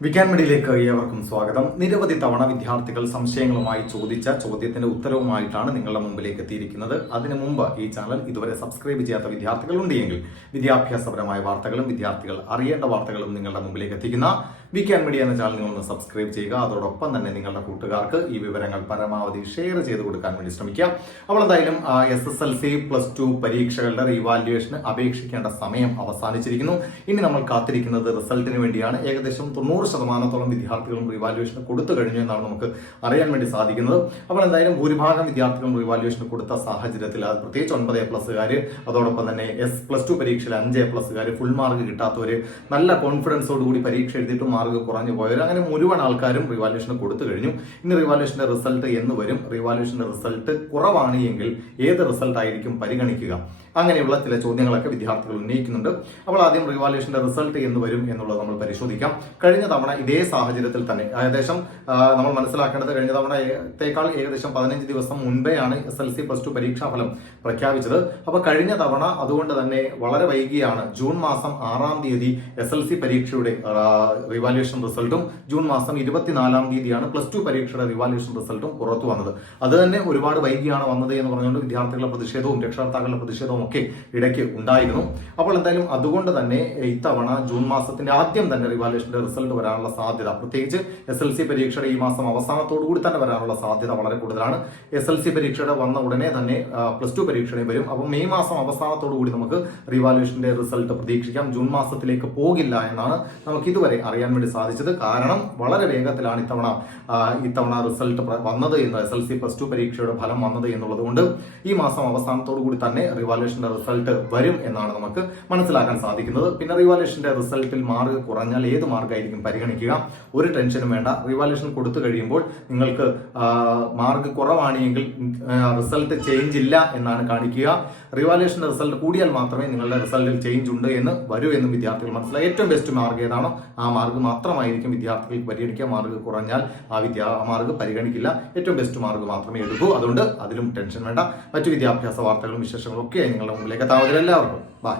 വിക്കാൻ മീഡിയയിലേക്ക് ഏവർക്കും സ്വാഗതം. നിരവധി തവണ വിദ്യാർത്ഥികൾ സംശയങ്ങളുമായി ചോദിച്ച ചോദ്യത്തിന്റെ ഉത്തരവുമായിട്ടാണ് നിങ്ങളുടെ മുമ്പിലേക്ക് എത്തിയിരിക്കുന്നത്. അതിനു മുമ്പ് ഈ ചാനൽ ഇതുവരെ സബ്സ്ക്രൈബ് ചെയ്യാത്ത വിദ്യാർത്ഥികൾ ഉണ്ടെങ്കിൽ വിദ്യാഭ്യാസപരമായ വാർത്തകളും വിദ്യാർത്ഥികൾ അറിയേണ്ട വാർത്തകളും നിങ്ങളുടെ മുമ്പിലേക്ക് എത്തിക്കുന്ന വിക്കാൻ മീഡിയ എന്ന ചാനൽ നിങ്ങളൊന്ന് സബ്സ്ക്രൈബ് ചെയ്യുക. അതോടൊപ്പം തന്നെ നിങ്ങളുടെ കൂട്ടുകാർക്ക് ഈ വിവരങ്ങൾ പരമാവധി ഷെയർ ചെയ്ത് കൊടുക്കാൻ വേണ്ടി ശ്രമിക്കുക. അപ്പോൾ എന്തായാലും S S L C plus two പരീക്ഷകളുടെ റീവാലുവേഷന് അപേക്ഷിക്കേണ്ട സമയം അവസാനിച്ചിരിക്കുന്നു. ഇനി നമ്മൾ കാത്തിരിക്കുന്നത് റിസൾട്ടിന് വേണ്ടിയാണ്. ഏകദേശം തൊണ്ണൂറ് ശതമാനത്തോളം വിദ്യാർത്ഥികളും റീവാലുവേഷൻ കൊടുത്തു കഴിഞ്ഞു എന്നാണ് നമുക്ക് അറിയാൻ വേണ്ടി സാധിക്കുന്നത്. അപ്പോൾ എന്തായാലും ഭൂരിഭാഗം വിദ്യാർത്ഥികളും റീവാലുവേഷൻ കൊടുത്ത സാഹചര്യത്തിൽ അത് പ്രത്യേകിച്ച് ഒൻപത് എ പ്ലസ്സുകാർ അതോടൊപ്പം തന്നെ എസ് പ്ലസ് ടു പരീക്ഷയിൽ അഞ്ച് എ പ്ലസ്സുകാർ ഫുൾ മാർക്ക് കിട്ടാത്തവർ നല്ല കോൺഫിഡൻസോടുകൂടി പരീക്ഷ എഴുതിയിട്ട് മാർക്ക് കുറഞ്ഞു പോയവർ അങ്ങനെ മുഴുവൻ ആൾക്കാരും റിവാലുവേഷന് കൊടുത്തു കഴിഞ്ഞു. ഇനി റിവാലുവേഷന്റെ റിസൾട്ട് എന്ന് വരും. റിവാലുവേഷന്റെ റിസൾട്ട് കുറവാണ് എങ്കിൽ ഏത് റിസൾട്ട് ആയിരിക്കും പരിഗണിക്കുക? അങ്ങനെയുള്ള ചില ചോദ്യങ്ങളൊക്കെ വിദ്യാർത്ഥികൾ ഉന്നയിക്കുന്നുണ്ട്. അപ്പോൾ ആദ്യം റിവാലുവേഷന്റെ റിസൾട്ട് എന്ന് വരും എന്നുള്ളത് നമ്മൾ പരിശോധിക്കാം. കഴിഞ്ഞ തവണ ഇതേ സാഹചര്യത്തിൽ തന്നെ ഏകദേശം നമ്മൾ മനസ്സിലാക്കേണ്ടത് കഴിഞ്ഞ തവണത്തേക്കാൾ ഏകദേശം പതിനഞ്ച് ദിവസം മുൻപെയാണ് S L C plus two പരീക്ഷാഫലം പ്രഖ്യാപിച്ചത്. അപ്പോൾ കഴിഞ്ഞ തവണ അതുകൊണ്ട് തന്നെ വളരെ വൈകിയാണ് ജൂൺ മാസം ആറാം തീയതി എസ് എൽ സി പരീക്ഷയുടെ റിവാലുവേഷൻ റിസൾട്ടും ജൂൺ മാസം ഇരുപത്തിനാലാം തീയതിയാണ് പ്ലസ് ടു പരീക്ഷയുടെ റിവാലുവേഷൻ റിസൾട്ടും പുറത്തു വന്നത്. അത് തന്നെ ഒരുപാട് വൈകിയാണ് വന്നത് എന്ന് പറഞ്ഞുകൊണ്ട് വിദ്യാർത്ഥികളുടെ പ്രതിഷേധവും രക്ഷകർത്താക്കളുടെ പ്രതിഷേധവും ഒക്കെ ഇടയ്ക്ക് ഉണ്ടായിരുന്നു. അപ്പോൾ എന്തായാലും അതുകൊണ്ട് തന്നെ ഇത്തവണ ജൂൺ മാസത്തിന്റെ ആദ്യം തന്നെ റിവാലുവേഷന്റെ റിസൾട്ട് വരാനുള്ള സാധ്യത പ്രത്യേകിച്ച് എസ് എൽ സി പരീക്ഷയുടെ ഈ മാസം അവസാനത്തോടു കൂടി തന്നെ വരാനുള്ള സാധ്യത വളരെ കൂടുതലാണ്. എസ് എൽ സി പരീക്ഷയുടെ വന്ന ഉടനെ തന്നെ പ്ലസ് ടു പരീക്ഷയും വരും. അപ്പോൾ മെയ് മാസം അവസാനത്തോടു കൂടി നമുക്ക് റിവാലുവേഷന്റെ റിസൾട്ട് പ്രതീക്ഷിക്കാം. ജൂൺ മാസത്തിലേക്ക് പോകില്ല എന്നാണ് നമുക്ക് ഇതുവരെ അറിയാൻ വേണ്ടി സാധിച്ചത്. കാരണം വളരെ വേഗത്തിലാണ് ഇത്തവണ ഇത്തവണ റിസൾട്ട് വന്നത് എന്ന് S L C plus two പരീക്ഷയുടെ ഫലം വന്നത് എന്നുള്ളത് കൊണ്ട് ഈ മാസം അവസാനത്തോടു കൂടി തന്നെ റിവാലുവേഷന്റെ റിസൾട്ട് വരും എന്നാണ് നമുക്ക് മനസ്സിലാക്കാൻ സാധിക്കുന്നത്. പിന്നെ റിവാലേഷന്റെ റിസൾട്ടിൽ മാർക്ക് കുറഞ്ഞാൽ ഏത് മാർക്കായിരിക്കും പരിഗണിക്കുക? ഒരു ടെൻഷനും വേണ്ട. റിവാലേഷൻ കൊടുത്തു കഴിയുമ്പോൾ നിങ്ങൾക്ക് മാർക്ക് കുറവാണെങ്കിൽ റിസൾട്ട് ചേഞ്ച് ഇല്ല എന്നാണ് കാണിക്കുക. റിവാലേഷന്റെ റിസൾട്ട് കൂടിയാൽ മാത്രമേ നിങ്ങളുടെ റിസൾട്ടിൽ ചേഞ്ച് ഉണ്ട് എന്ന് വരൂ എന്നും വിദ്യാർത്ഥികൾ മനസ്സിലായി. ഏറ്റവും ബെസ്റ്റ് മാർക്ക് ഏതാണോ ആ മാർക്ക് മാത്രമായിരിക്കും വിദ്യാർത്ഥികൾക്ക് പരിഗണിക്കുക. മാർക്ക് കുറഞ്ഞാൽ ആ വിദ്യാ മാർക്ക് പരിഗണിക്കില്ല. ഏറ്റവും ബെസ്റ്റ് മാർക്ക് മാത്രമേ എടുക്കൂ. അതുകൊണ്ട് അതിലും ടെൻഷൻ വേണ്ട. മറ്റു വിദ്യാഭ്യാസ വാർത്തകളും വിശേഷങ്ങളും ഒക്കെ നിങ്ങളുടെ മുമ്പിലേക്ക് എത്താവുന്നതിൽ എല്ലാവർക്കും ബൈ